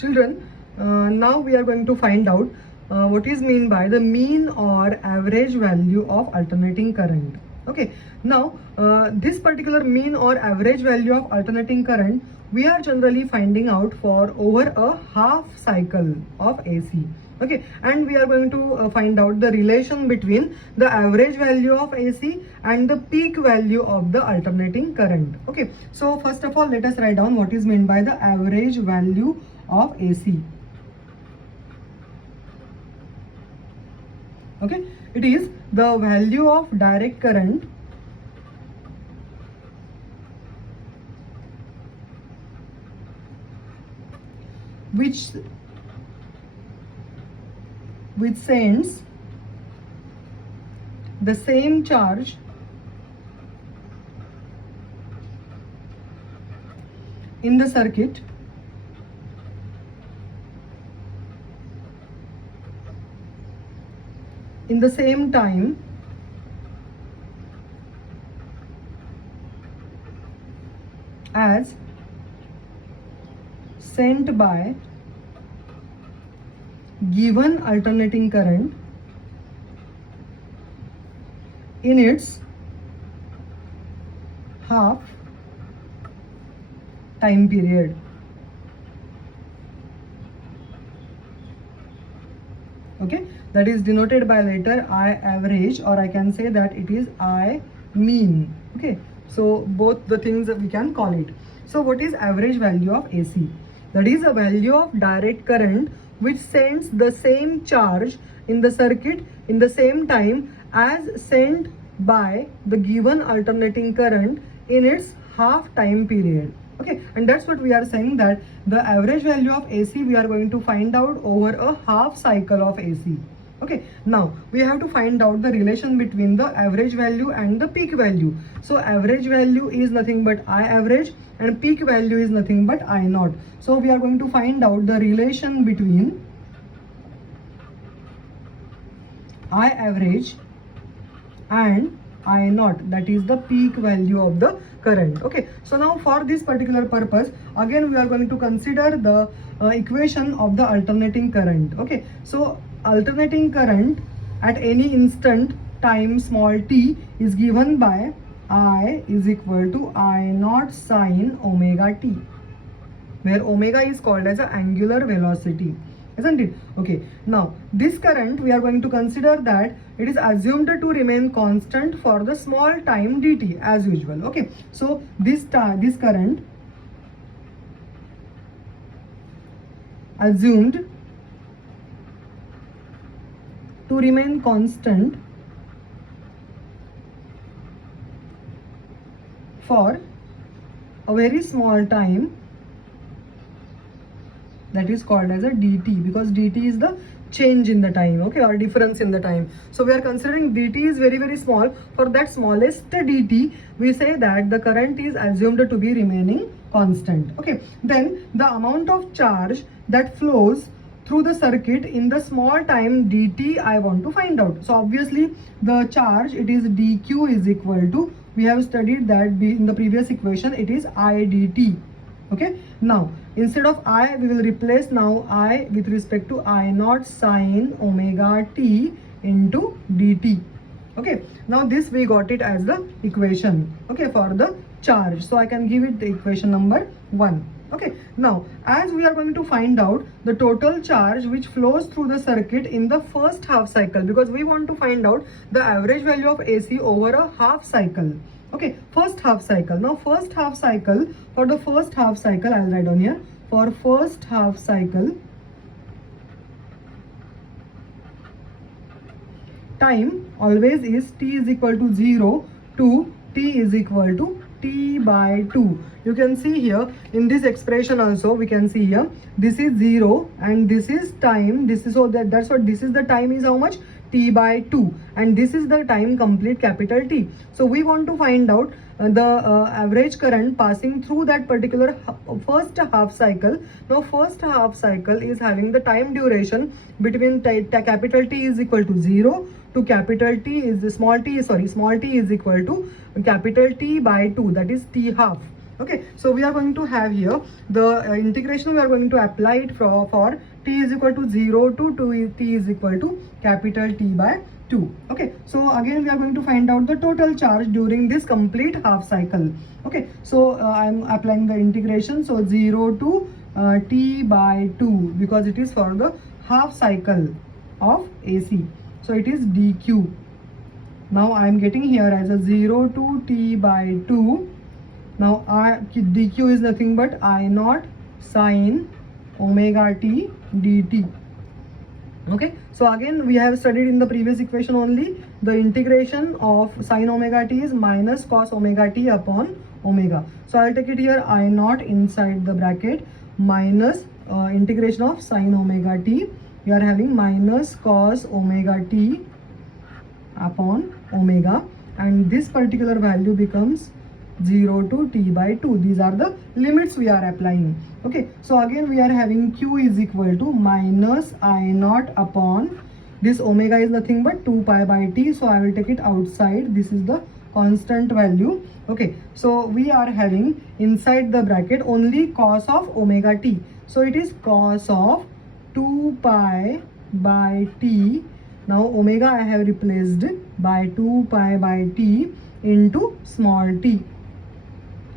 Children, now we are going to find out what is mean by the mean or average value of alternating current. Okay, now this particular mean or average value of alternating current we are generally finding out for over a half cycle of AC. Okay, and we are going to find out the relation between the average value of AC and the peak value of the alternating current. Okay, so first of all, let us write down what is meant by the average value of AC. Okay, it is the value of direct current which sends the same charge in the circuit in the same time as sent by given alternating current in its half time period. Okay, that is denoted by letter I average, or I can say that it is I mean. Okay, so both the things we can call it. So what is average value of AC? That is a value of direct current which sends the same charge in the circuit in the same time as sent by the given alternating current in its half time period. Okay, and that's what we are saying, that the average value of AC we are going to find out over a half cycle of AC. Okay, now we have to find out the relation between the average value and the peak value. So average value is nothing but I average and peak value is nothing but I naught. So we are going to find out the relation between I average and I naught, that is the peak value of the current. Okay, so now for this particular purpose, again we are going to consider the equation of the alternating current. Okay, so alternating current at any instant time small t is given by I is equal to I naught sine omega t, where omega is called as a angular velocity, isn't it? Okay, now this current we are going to consider that it is assumed to remain constant for the small time dt as usual. Okay, so this current assumed to remain constant for a very small time, that is called as a dt, because dt is the change in the time, okay, or difference in the time. So we are considering dt is very very small. For that smallest dt we say that the current is assumed to be remaining constant. Okay, then the amount of charge that flows through the circuit in the small time dt I want to find out. So obviously the charge, it is dq is equal to, we have studied that in the previous equation, it is I dt. Okay, now instead of I we will replace now I with respect to I naught sine omega t into dt. Okay, now this we got it as the equation, okay, for the charge. So I can give it the equation number 1. Okay, now as we are going to find out the total charge which flows through the circuit in the first half cycle, because we want to find out the average value of AC over a half cycle. Okay, first half cycle. Now first half cycle, for the first half cycle I'll write down here, for first half cycle time always is t is equal to 0 to t is equal to t by 2. You can see here in this expression also, we can see here this is 0 and this is time, this is, so that's what this is, the time is how much, t by 2, and this is the time complete, capital T. So we want to find out the average current passing through that particular first half cycle. Now first half cycle is having the time duration between capital T is equal to 0 to capital T is small t is equal to capital T by 2, that is t half. Okay, so we are going to have here the integration. We are going to apply it for t is equal to 0 to t is equal to capital T by 2. Okay, so again we are going to find out the total charge during this complete half cycle. Okay, so I am applying the integration. So 0 to t by 2, because it is for the half cycle of AC. So it is dq. Now I am getting here as a 0 to t by 2. Now dq is nothing but I naught sine omega t dt. Okay, so again we have studied in the previous equation only, the integration of sine omega t is minus cos omega t upon omega. So I'll take it here I naught inside the bracket minus integration of sine omega t. We are having minus cos omega t upon omega, and this particular value becomes 0 to t by 2. These are the limits we are applying. Okay, so again we are having q is equal to minus I naught upon this omega is nothing but 2 pi by t, so I will take it outside. This is the constant value. Okay, so we are having inside the bracket only cos of omega t, so it is cos of 2 pi by t. Now omega I have replaced by 2 pi by t into small t.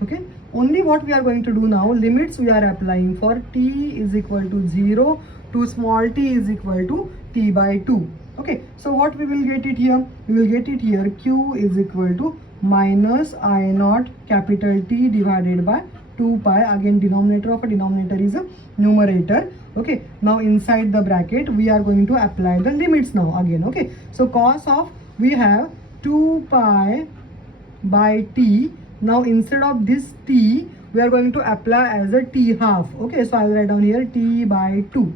Okay, only what we are going to do now, limits we are applying for t is equal to 0 to small t is equal to t by 2. Okay, so what we will get it here, we will get it here q is equal to minus I naught capital T divided by 2 pi. Again denominator of a denominator is a numerator. Okay, now inside the bracket we are going to apply the limits now again. Okay, so cos of we have 2 pi by t. Now instead of this t we are going to apply as a t half. Okay, so I will write down here t by 2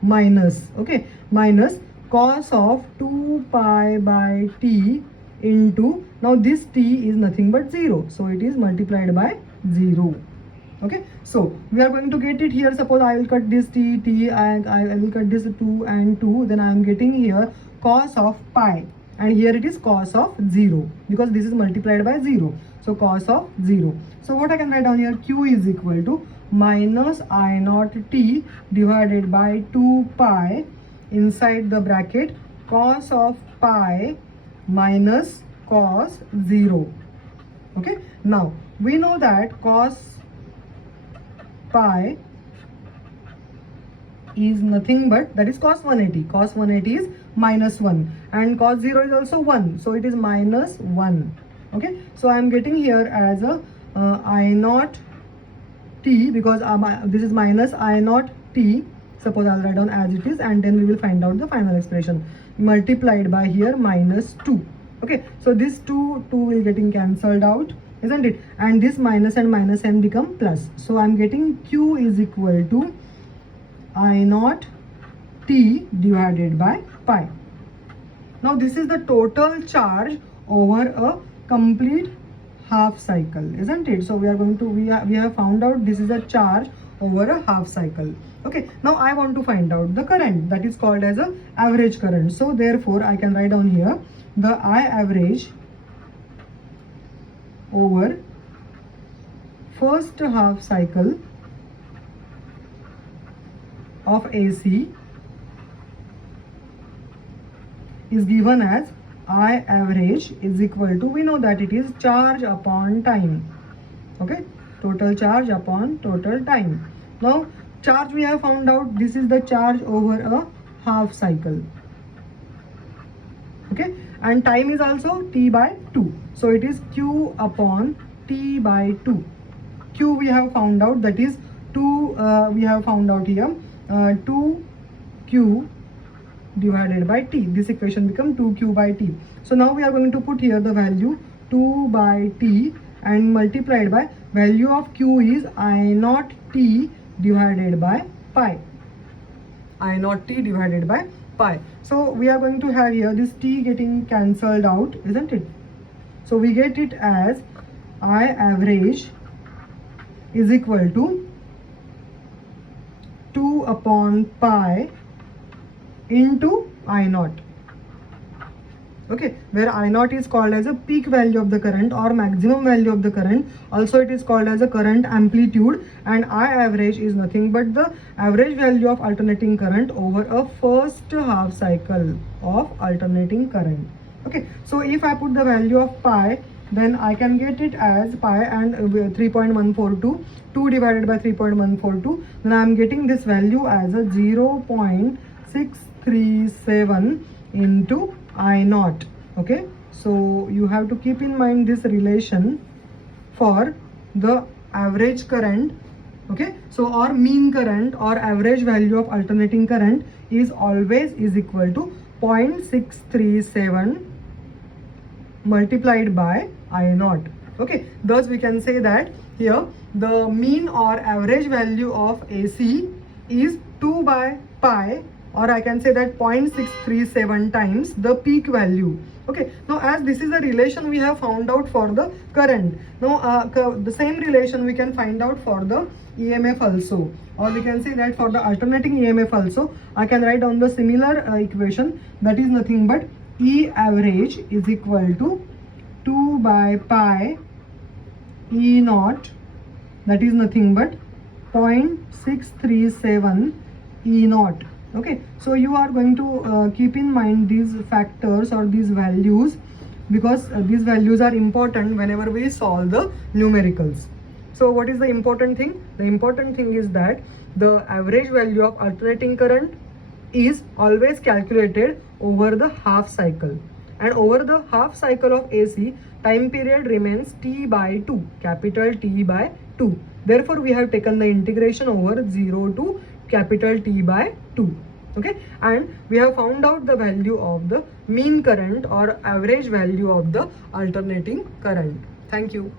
minus, okay, minus cos of 2 pi by t into, now this t is nothing but 0, so it is multiplied by 0. Okay, so we are going to get it here. Suppose I will cut this t and I will cut this 2 and 2, then I am getting here cos of pi, and here it is cos of 0 because this is multiplied by 0, so cos of 0. So what I can write down here, q is equal to minus I naught t divided by 2 pi inside the bracket cos of pi minus cos 0. Okay, now we know that cos pi is nothing but, that is cos 180. Cos 180 is minus 1 and cos 0 is also 1, so it is minus 1. Okay, so I am getting here as a I naught t, because this is minus I naught t. Suppose I'll write down as it is, and then we will find out the final expression, multiplied by here minus 2. Okay, so this 2 will getting cancelled out, isn't it? And this minus and minus n become plus. So I'm getting q is equal to I naught t divided by pi. Now this is the total charge over a complete half cycle, isn't it? So we are going to, we have found out this is a charge over a half cycle. Okay, now I want to find out the current, that is called as a average current. So therefore I can write down here the I average over first half cycle of AC is given as I average is equal to, we know that it is charge upon time. Okay, total charge upon total time. Now charge we have found out, this is the charge over a half cycle. Okay, and time is also t by 2, so it is q upon t by 2. Q we have found out, that is 2, we have found out here 2q divided by t. This equation become 2q by t. So now we are going to put here the value 2 by t and multiplied by value of q is I naught t divided by pi. I naught t divided by pi. So we are going to have here this t getting cancelled out, isn't it? So we get it as I average is equal to 2 upon pi into I naught. okay, where I naught is called as a peak value of the current or maximum value of the current. Also it is called as a current amplitude, and I average is nothing but the average value of alternating current over a first half cycle of alternating current. Okay, so if I put the value of pi, then I can get it as pi and 3.142, 2 divided by 3.142, then I am getting this value as a 0.637 into I naught. Okay, so you have to keep in mind this relation for the average current. Okay, so or mean current or average value of alternating current is always is equal to 0.637 multiplied by I naught. Okay, thus we can say that here the mean or average value of AC is 2 by pi, or I can say that 0.637 times the peak value. Okay, now as this is a relation we have found out for the current, now the same relation we can find out for the EMF also, or we can say that for the alternating EMF also I can write down the similar equation, that is nothing but E average is equal to 2 by pi E naught, that is nothing but 0.637 E naught. Okay, so you are going to keep in mind these factors or these values, because these values are important whenever we solve the numericals. So what is the important thing? The important thing is that the average value of alternating current is always calculated over the half cycle, and over the half cycle of AC, time period remains T by 2, capital T by 2. Therefore we have taken the integration over 0 to capital T by 2. Okay, and we have found out the value of the mean current or average value of the alternating current. Thank you.